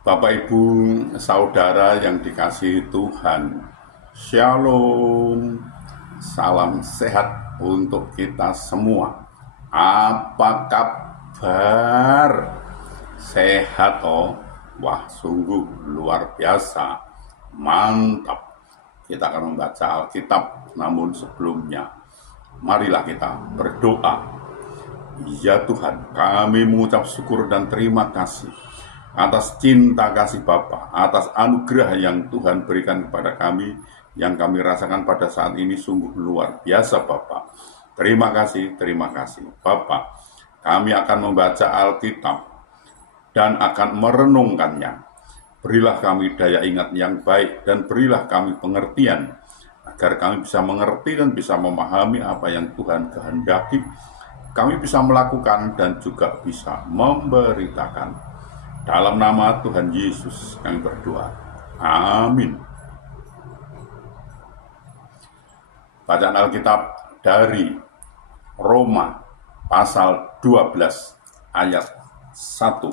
Bapak, Ibu, Saudara yang dikasihi Tuhan, Shalom, salam sehat untuk kita semua. Apa kabar? Sehat oh? Wah, sungguh luar biasa, mantap. Kita akan membaca Alkitab, namun sebelumnya, marilah kita berdoa. Ya Tuhan, kami mengucap syukur dan terima kasih atas cinta kasih Bapa, atas anugerah yang Tuhan berikan kepada kami, yang kami rasakan pada saat ini sungguh luar biasa Bapa. Terima kasih Bapa. Kami akan membaca Alkitab dan akan merenungkannya. Berilah kami daya ingat yang baik dan berilah kami pengertian, agar kami bisa mengerti dan bisa memahami apa yang Tuhan kehendaki. Kami bisa melakukan dan juga bisa memberitakan. Dalam nama Tuhan Yesus kami berdoa. Amin. Bacaan Alkitab dari Roma pasal 12 ayat 1.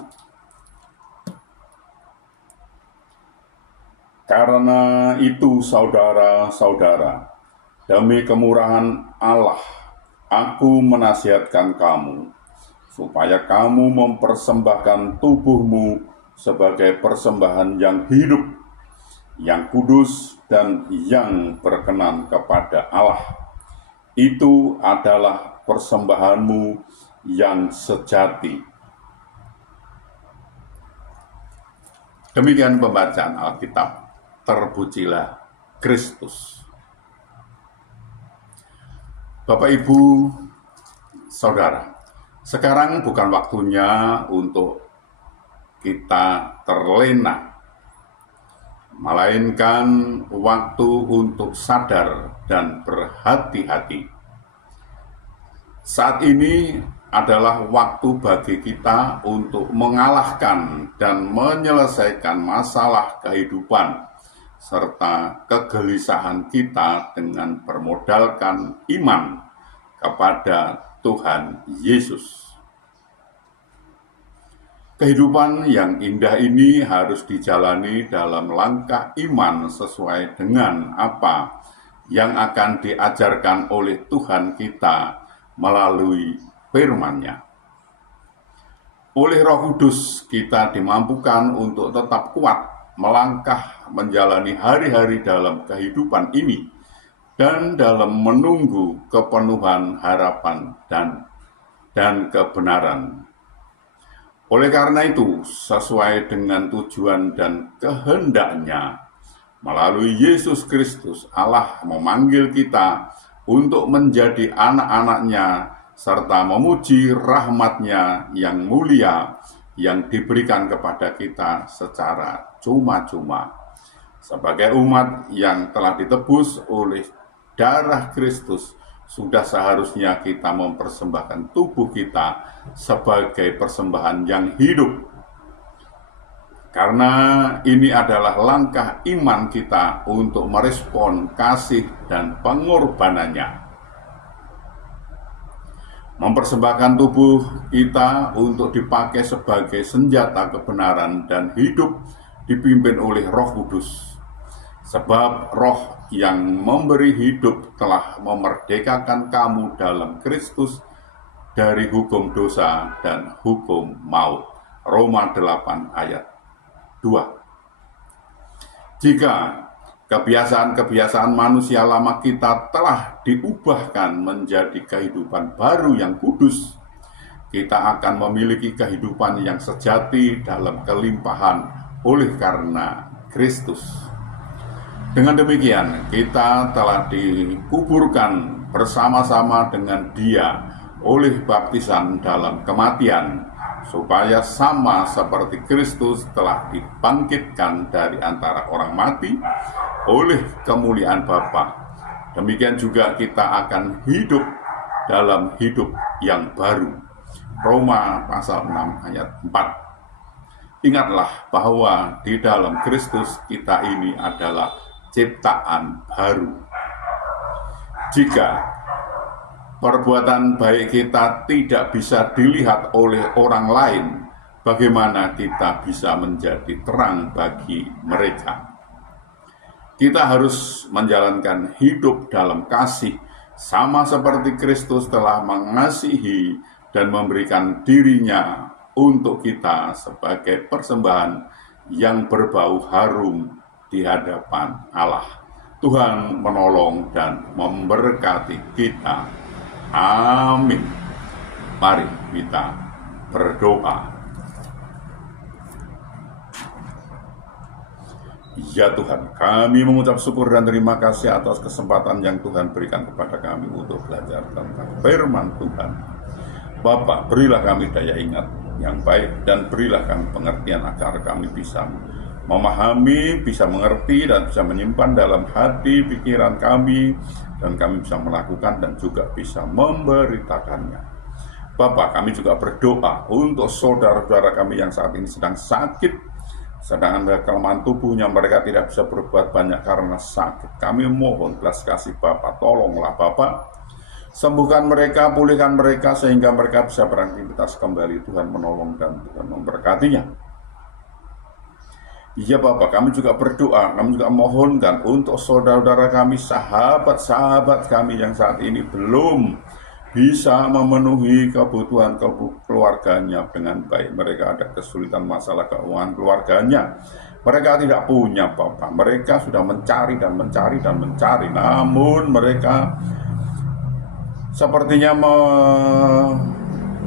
Karena itu saudara-saudara, demi kemurahan Allah, aku menasihatkan kamu supaya kamu mempersembahkan tubuhmu sebagai persembahan yang hidup, yang kudus, dan yang berkenan kepada Allah. Itu adalah persembahanmu yang sejati. Demikian pembacaan Alkitab. Terpujilah Kristus. Bapak, Ibu, Saudara, sekarang bukan waktunya untuk kita terlena, melainkan waktu untuk sadar dan berhati-hati. Saat ini adalah waktu bagi kita untuk mengalahkan dan menyelesaikan masalah kehidupan serta kegelisahan kita dengan bermodalkan iman kepada Tuhan Yesus. Kehidupan yang indah ini harus dijalani dalam langkah iman sesuai dengan apa yang akan diajarkan oleh Tuhan kita melalui firman-Nya. Oleh Roh Kudus kita dimampukan untuk tetap kuat melangkah menjalani hari-hari dalam kehidupan ini dan dalam menunggu kepenuhan harapan dan kebenaran. Oleh karena itu, sesuai dengan tujuan dan kehendak-Nya, melalui Yesus Kristus, Allah memanggil kita untuk menjadi anak-anak-Nya serta memuji rahmat-Nya yang mulia yang diberikan kepada kita secara cuma-cuma. Sebagai umat yang telah ditebus oleh darah Kristus, sudah seharusnya kita mempersembahkan tubuh kita sebagai persembahan yang hidup. Karena ini adalah langkah iman kita untuk merespon kasih dan pengorbanannya. Mempersembahkan tubuh kita untuk dipakai sebagai senjata kebenaran dan hidup dipimpin oleh Roh Kudus. Sebab Roh yang memberi hidup telah memerdekakan kamu dalam Kristus dari hukum dosa dan hukum maut. Roma 8 ayat 2. Jika kebiasaan-kebiasaan manusia lama kita telah diubahkan menjadi kehidupan baru yang kudus, kita akan memiliki kehidupan yang sejati dalam kelimpahan oleh karena Kristus. Dengan demikian, kita telah dikuburkan bersama-sama dengan Dia oleh baptisan dalam kematian, supaya sama seperti Kristus telah dibangkitkan dari antara orang mati oleh kemuliaan Bapa. Demikian juga kita akan hidup dalam hidup yang baru. Roma pasal 6 ayat 4. Ingatlah bahwa di dalam Kristus kita ini adalah ciptaan baru. Jika perbuatan baik kita tidak bisa dilihat oleh orang lain, bagaimana kita bisa menjadi terang bagi mereka. Kita harus menjalankan hidup dalam kasih, sama seperti Kristus telah mengasihi dan memberikan dirinya untuk kita sebagai persembahan yang berbau harum di hadapan Allah. Tuhan menolong dan memberkati kita. Amin. Mari kita berdoa. Ya Tuhan, kami mengucap syukur dan terima kasih atas kesempatan yang Tuhan berikan kepada kami untuk belajar tentang firman Tuhan. Bapa, berilah kami daya ingat yang baik dan berilah kami pengertian agar kami bisa memahami, bisa mengerti dan bisa menyimpan dalam hati pikiran kami dan kami bisa melakukan dan juga bisa memberitakannya. Bapa, kami juga berdoa untuk saudara-saudara kami yang saat ini sedang sakit, sedangkan kelemahan tubuhnya mereka tidak bisa berbuat banyak karena sakit. Kami mohon belas kasih Bapa, tolonglah Bapa, sembuhkan mereka, pulihkan mereka sehingga mereka bisa beraktivitas kembali. Tuhan menolong dan Tuhan memberkatinya. Iya Bapak, kami juga berdoa, kami juga mohonkan untuk saudara-saudara kami, sahabat-sahabat kami yang saat ini belum bisa memenuhi kebutuhan keluarganya dengan baik. Mereka ada kesulitan masalah keuangan keluarganya. Mereka tidak punya Bapak. Mereka sudah mencari dan mencari dan mencari. Namun mereka sepertinya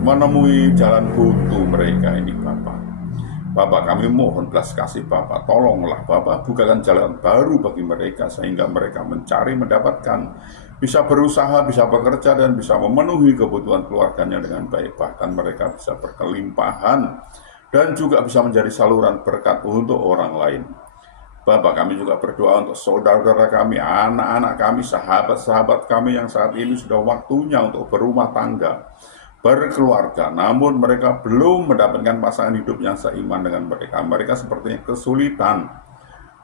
menemui jalan buntu mereka ini Bapak. Bapak, kami mohon belas kasih Bapak, tolonglah Bapak, bukakan jalan baru bagi mereka sehingga mereka mencari, mendapatkan, bisa berusaha, bisa bekerja dan bisa memenuhi kebutuhan keluarganya dengan baik. Bahkan mereka bisa berkelimpahan dan juga bisa menjadi saluran berkat untuk orang lain. Bapak, kami juga berdoa untuk saudara-saudara kami, anak-anak kami, sahabat-sahabat kami yang saat ini sudah waktunya untuk berumah tangga, berkeluarga, namun mereka belum mendapatkan pasangan hidup yang seiman dengan mereka. Mereka sepertinya kesulitan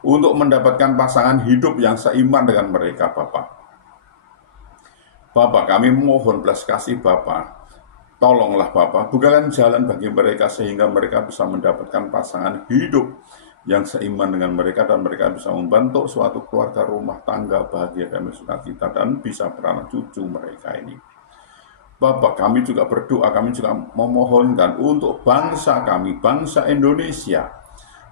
untuk mendapatkan pasangan hidup yang seiman dengan mereka, Bapak. Bapak, kami mohon belas kasih Bapak, tolonglah Bapak, bukakan jalan bagi mereka sehingga mereka bisa mendapatkan pasangan hidup yang seiman dengan mereka dan mereka bisa membentuk suatu keluarga rumah tangga bahagia dan sukacita dan bisa beranak cucu mereka ini. Bapak, kami juga berdoa, kami juga memohonkan untuk bangsa kami, bangsa Indonesia.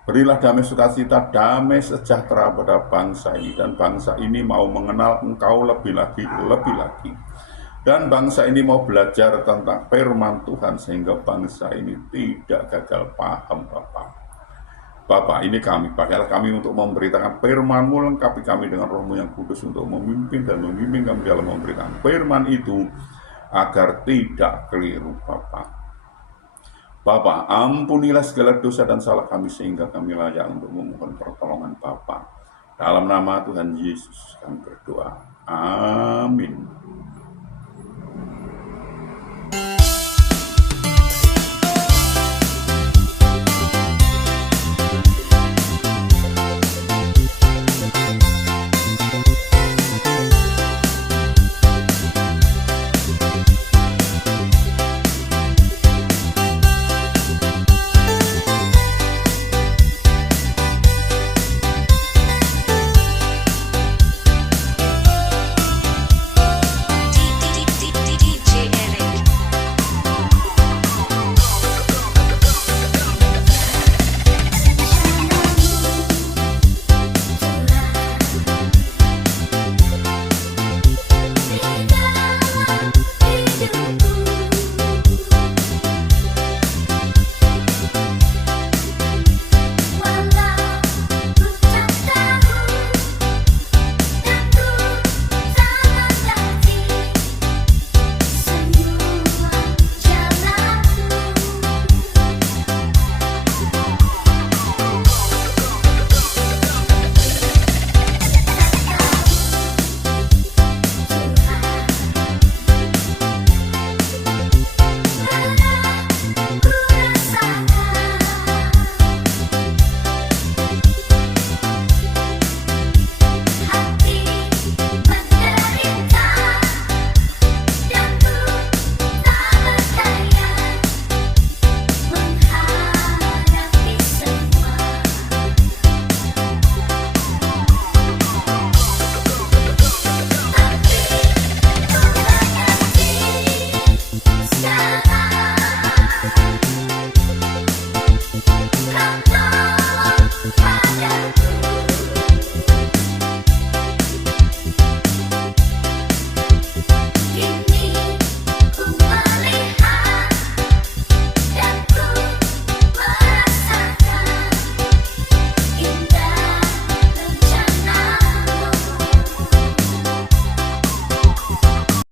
Berilah damai sukacita, damai sejahtera pada bangsa ini. Dan bangsa ini mau mengenal Engkau lebih lagi. Dan bangsa ini mau belajar tentang firman Tuhan sehingga bangsa ini tidak gagal paham Bapak. Bapak, ini kami, pakailah kami untuk memberitakan firman-Mu, lengkapi kami dengan Roh-Mu yang kudus untuk memimpin dan membimbing kami dalam memberitakan firman itu agar tidak keliru Bapak. Bapak, ampunilah segala dosa dan salah kami sehingga kami layak untuk memohon pertolongan Bapak. Dalam nama Tuhan Yesus kami berdoa. Amin.